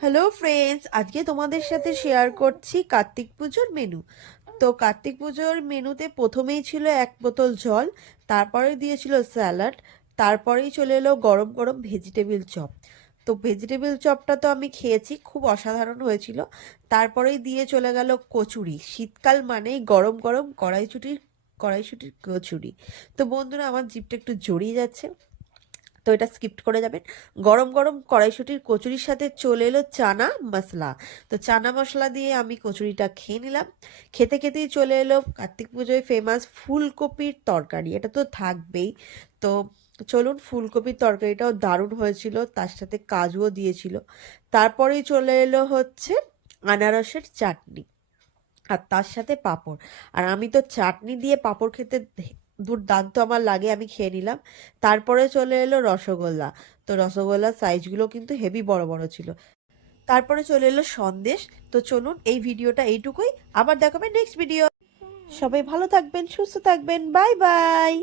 Hello friends, আজকে তোমাদের সাথে শেয়ার করছি কার্তিক পুজোর মেনু। তো কার্তিক পুজোর মেনুতে প্রথমেই ছিল 1 বোতল জল, তারপরে দিয়েছিল স্যালাড, তারপরেই চলে এলো গরম গরম ভেজিটেবিল চপ। তো ভেজিটেবিল চপটা তো আমি খেয়েছি, খুব অসাধারণ হয়েছিল। তারপরেই দিয়ে চলে গেল কচুরি। শীতকাল মানেই গরম গরম কড়াইশুটির কচুরি। তো বন্ধুরা, আমার জিভটা একটু জড়িয়ে যাচ্ছে, তো এটা স্কিপ করে যাবেন। গরম গরম কড়াইশুটির কচুরির সাথে চলে এলো চানা মশলা। তো চানা মশলা দিয়ে আমি কচুরিটা খেয়ে নিলাম। খেতে খেতেই চলে এলো কার্তিক পুজোয় ফেমাস ফুলকপির তরকারি, এটা তো থাকবেই। তো চলুন, ফুলকপির তরকারিটাও দারুণ হয়েছিল, তার সাথে কাজুও দিয়েছিল। তারপরেই চলে এলো হচ্ছে আনারসের চাটনি, আর তার সাথে পাঁপড়। আর আমি তো চাটনি দিয়ে পাঁপড় খেতে দুর্দান্ত আমার লাগে, আমি খেয়ে নিলাম। তারপরে চলে এলো রসগোল্লা। তো রসগোল্লার সাইজগুলো কিন্তু হেভি বড় বড় ছিল। তারপরে চলে এলো সন্দেশ। তো চলুন, এই ভিডিওটা এইটুকুই, আবার দেখাবে নেক্সট ভিডিও। সবাই ভালো থাকবেন, সুস্থ থাকবেন, বাই বাই।